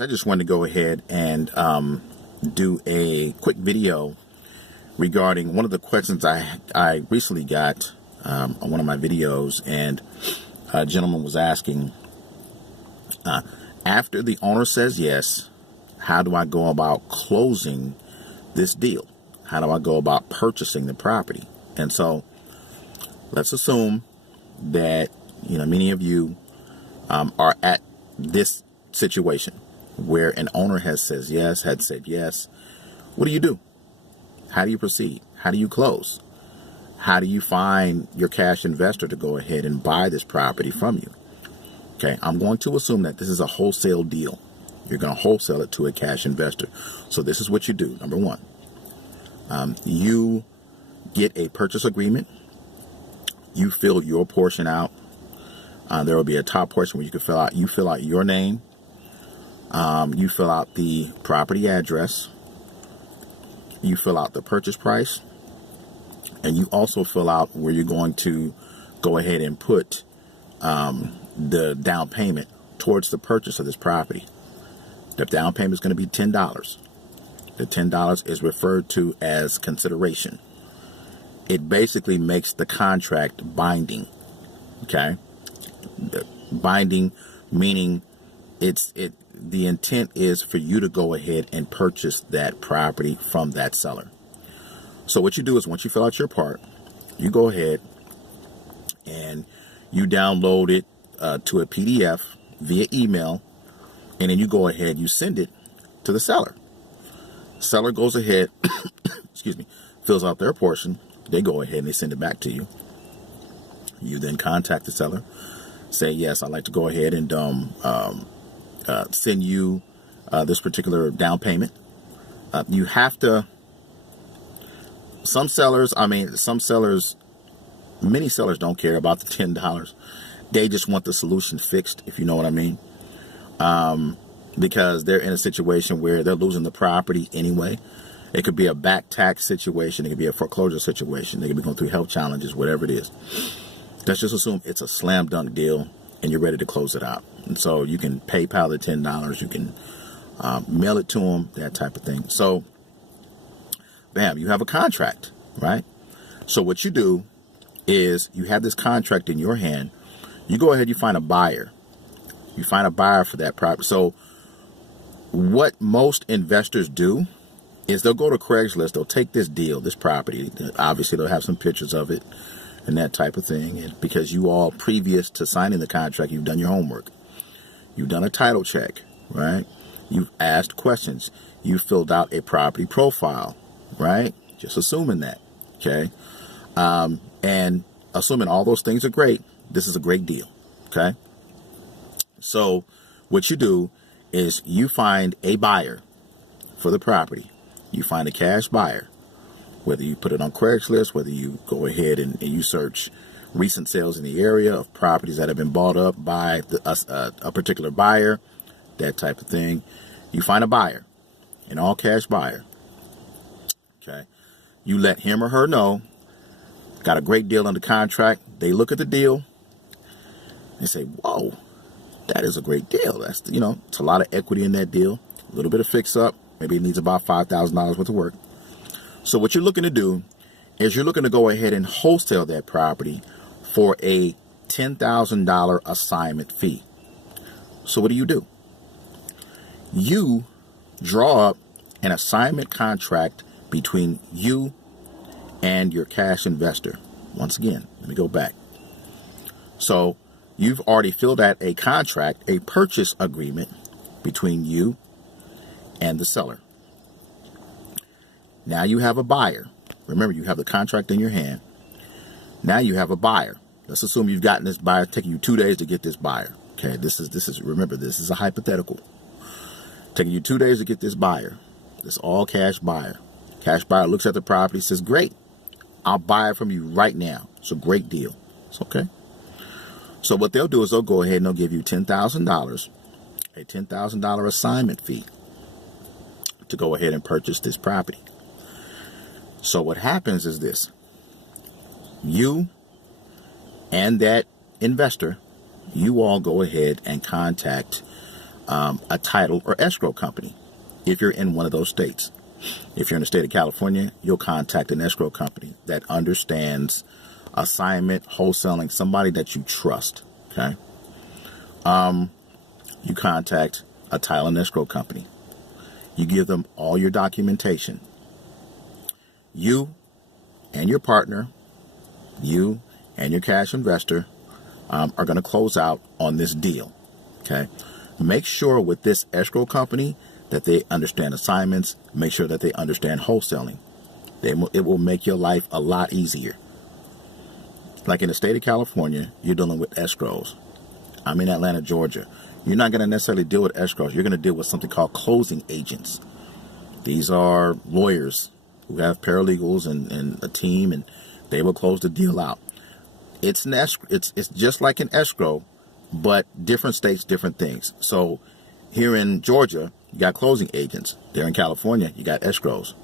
I just wanted to go ahead and do a quick video regarding one of the questions I recently got on one of my videos, and a gentleman was asking, after the owner says yes, how do I go about closing this deal? How do I go about purchasing the property? And so let's assume that many of you are at this situation where an owner had said yes. What do? How do you proceed? How do you close? How do you find your cash investor to go ahead and buy this property from you? Okay, I'm going to assume that this is a wholesale deal. You're going to wholesale it to a cash investor. So this is what you do. Number one, you get a purchase agreement. You fill your portion out. There will be a top portion where you can fill out. You fill out your name. You fill out the property address. You fill out the purchase price. And you also fill out where you're going to go ahead and put the down payment towards the purchase of this property. The down payment is going to be $10. The $10 is referred to as consideration. It basically makes the contract binding. Okay? Binding meaning the intent is for you to go ahead and purchase that property from that seller. So what you do is, once you fill out your part, you go ahead and you download it to a PDF via email, and then you go ahead, you send it to the seller. Seller goes ahead, fills out their portion. They go ahead and they send it back to you. You then contact the seller, say, yes, I'd like to go ahead and send you this particular down payment. You have to, many sellers don't care about the $10. They just want the solution fixed, if you know what I mean. Because they're in a situation where they're losing the property anyway. It could be a back tax situation. It could be a foreclosure situation. They could be going through health challenges, whatever it is. Let's just assume it's a slam dunk deal and you're ready to close it out. And so you can PayPal the $10. You can mail it to them, that type of thing. So, bam, you have a contract, right? So what you do is you have this contract in your hand. You go ahead, you find a buyer. You find a buyer for that property. So what most investors do is they'll go to Craigslist. They'll take this deal, this property. Obviously, they'll have some pictures of it and that type of thing. And because you all, previous to signing the contract, you've done your homework. You've done a title check, right? You've asked questions. You filled out a property profile, right? Just assuming that, okay? And assuming all those things are great, this is a great deal, okay? So what you do is you find a buyer for the property. You find a cash buyer, whether you put it on Craigslist, whether you go ahead and you search recent sales in the area of properties that have been bought up by a particular buyer, that type of thing. You find a buyer, an all cash buyer. Okay. You let him or her know, got a great deal under contract. They look at the deal and say, whoa, that is a great deal. That's, it's a lot of equity in that deal. A little bit of fix up. Maybe it needs about $5,000 worth of work. So what you're looking to do is you're looking to go ahead and wholesale that property for a $10,000 assignment fee. So what do? You draw up an assignment contract between you and your cash investor. Once again, let me go back. So you've already filled out a contract, a purchase agreement between you and the seller. Now you have a buyer. Remember, you have the contract in your hand. Now you have a buyer. Let's assume you've gotten this buyer, taking you 2 days to get this buyer. Okay, remember, this is a hypothetical. Taking you 2 days to get this buyer, this all cash buyer. Cash buyer looks at the property, says, great, I'll buy it from you right now. It's a great deal. It's okay. So what they'll do is they'll go ahead and they'll give you $10,000, a $10,000 assignment fee to go ahead and purchase this property. So what happens is this. You and that investor, you all go ahead and contact a title or escrow company if you're in one of those states. If you're in the state of California, you'll contact an escrow company that understands assignment, wholesaling, somebody that you trust. Okay. You contact a title and escrow company. You give them all your documentation. You and your partner, you and your cash investor are going to close out on this deal. Okay. Make sure with this escrow company that they understand assignments. Make sure that they understand wholesaling. It will make your life a lot easier. Like in the state of California, you're dealing with escrows. I'm in Atlanta, Georgia. You're not going to necessarily deal with escrows. You're going to deal with something called closing agents. These are lawyers who have paralegals and a team, and they will close the deal out. It's an escrow. It's just like an escrow, but different states, different things. So here in Georgia, you got closing agents. There in California, you got escrows.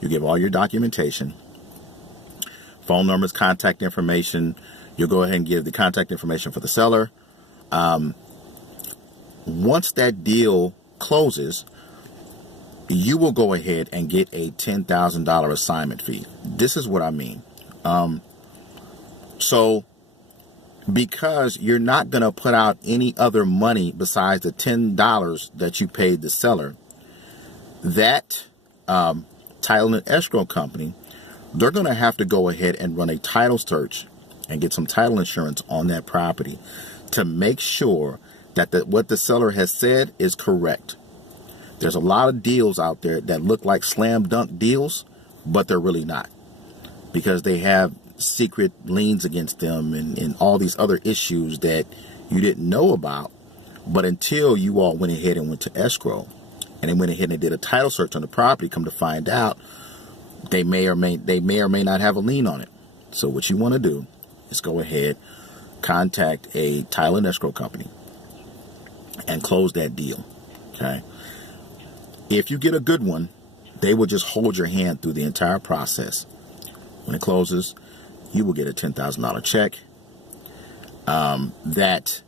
You give all your documentation, phone numbers, contact information. You'll go ahead and give the contact information for the seller. Once that deal closes, you will go ahead and get a $10,000 assignment fee. This is what I mean. So because you're not going to put out any other money besides the $10 that you paid the seller, that title and escrow company, they're going to have to go ahead and run a title search and get some title insurance on that property to make sure that what the seller has said is correct. There's a lot of deals out there that look like slam dunk deals, but they're really not, because they have secret liens against them and all these other issues that you didn't know about. But until you all went ahead and went to escrow and they went ahead and did a title search on the property, come to find out they may or may not have a lien on it. So what you want to do is go ahead, contact a title and escrow company and close that deal. Okay. If you get a good one, they will just hold your hand through the entire process. When it closes, you will get a $10,000 check. That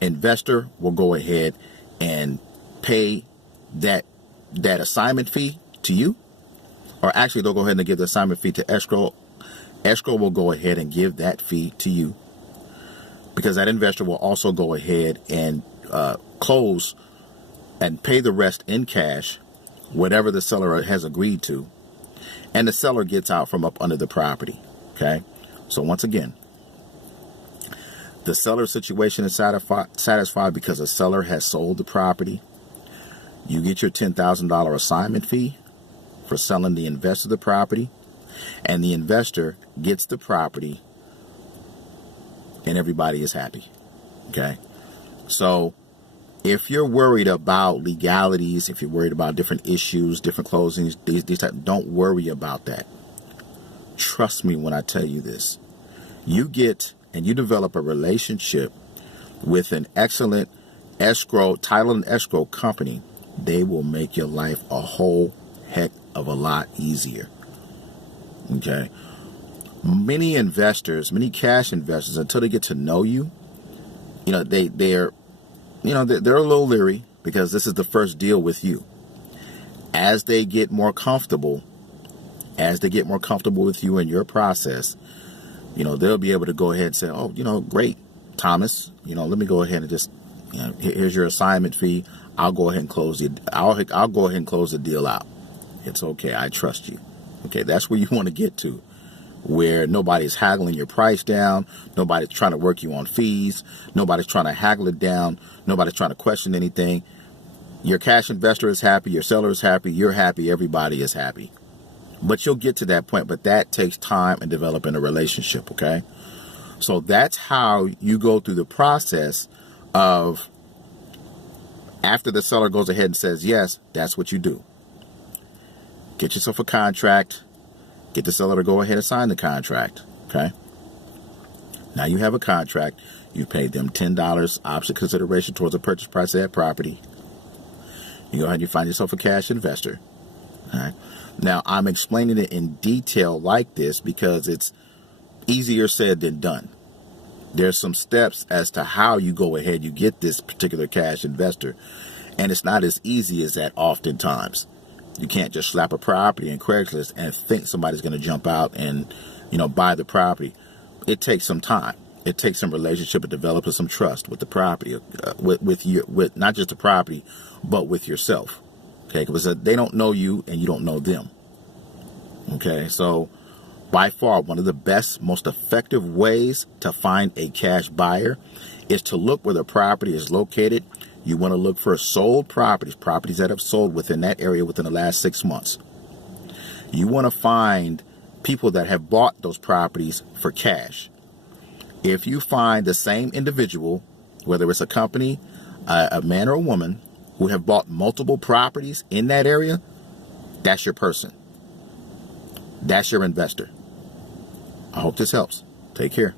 investor will go ahead and pay that assignment fee to you. Or actually, they'll go ahead and give the assignment fee to escrow. Escrow will go ahead and give that fee to you, because that investor will also go ahead and close and pay the rest in cash, whatever the seller has agreed to, and the seller gets out from up under the property. Okay. So once again, the seller situation is satisfied because the seller has sold the property. You get your $10,000 assignment fee for selling the investor the property, and the investor gets the property, and everybody is happy. Okay. So if you're worried about legalities, if you're worried about different issues, different closings, these type, don't worry about that. Trust me when I tell you this. You get and you develop a relationship with an excellent escrow, title and escrow company, they will make your life a whole heck of a lot easier. Okay. Many investors, many cash investors, until they get to know you, they're a little leery, because this is the first deal with you. As they get more comfortable with you and your process, they'll be able to go ahead and say, oh, great, Thomas, let me go ahead and just, here's your assignment fee. I'll go ahead and close I'll go ahead and close the deal out. It's okay. I trust you. Okay. That's where you want to get to, where nobody's haggling your price down. Nobody's trying to work you on fees. Nobody's trying to haggle it down. Nobody's trying to question anything. Your cash investor is happy. Your seller is happy. You're happy. Everybody is happy. But you'll get to that point. But that takes time and developing a relationship. Okay. So that's how you go through the process of, after the seller goes ahead and says yes, that's what you do. Get yourself a contract. Get the seller to go ahead and sign the contract. Okay. Now you have a contract. You paid them $10 option consideration towards the purchase price of that property. You go ahead and you find yourself a cash investor. All right. Now I'm explaining it in detail like this because it's easier said than done. There's some steps as to how you go ahead, you get this particular cash investor. And it's not as easy as that oftentimes. You can't just slap a property in Craigslist and think somebody's going to jump out and, buy the property. It takes some time. It takes some relationship and developing some trust with the property, with not just the property, but with yourself. Okay, because they don't know you and you don't know them. Okay, so by far one of the best, most effective ways to find a cash buyer is to look where the property is located. You want to look for sold properties that have sold within that area within the last 6 months. You want to find people that have bought those properties for cash. If you find the same individual, whether it's a company, a man or a woman, who have bought multiple properties in that area, that's your person. That's your investor. I hope this helps. Take care.